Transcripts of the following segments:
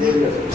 Yeah.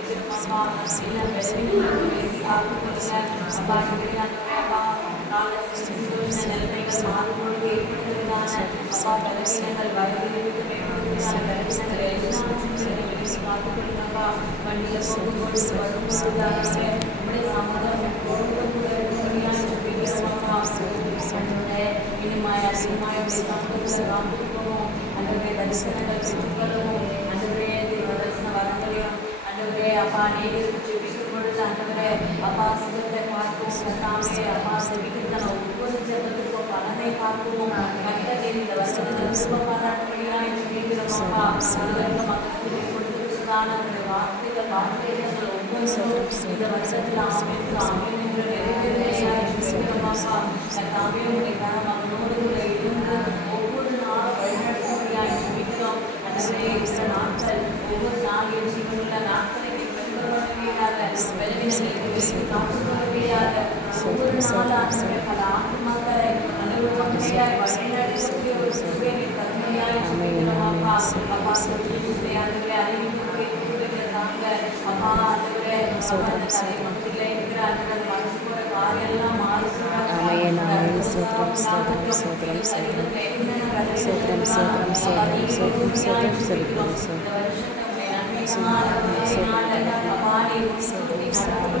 ഇനി മായ സിമായ സ്വാമി സ്വാമി അനുഗ്രഹിക്കുന്ന ஆண்டவரே அப்பா நேரில் ஜெபிக்கும் பொழுது ஆண்டவரே அப்பா சுகத்தை பார்ப்போம். தாமே அப்பா ஜெபிக்கிற ஒவ்வொரு ஜெபத்துக்கும் பலனை பார்ப்போம். கட்டத்தை இந்த வருஷத்தை விருப்பமாராட்படியாக ஜெபிக்கிறோம்ப்பா அதுவரைக்கும் மக்களுக்கு கொடுத்துருக்கான அந்த வார்த்தைகள் வார்த்தைகள் ஒவ்வொரு இந்த வருஷத்தில் அமைப்பு அமைப்பு நிறைவேறையாக ஜெபிக்கிறோம்ப்பா தாமே உடைய மகளோடு சோத்ரம் சோத்ரம் சோத்ரம் சோத்ரம்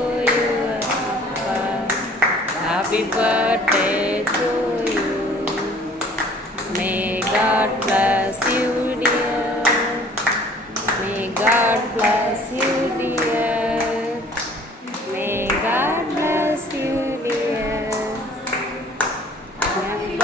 Happy birthday to you. May God bless you, dear. May God bless you, dear. May God bless you, dear. Happy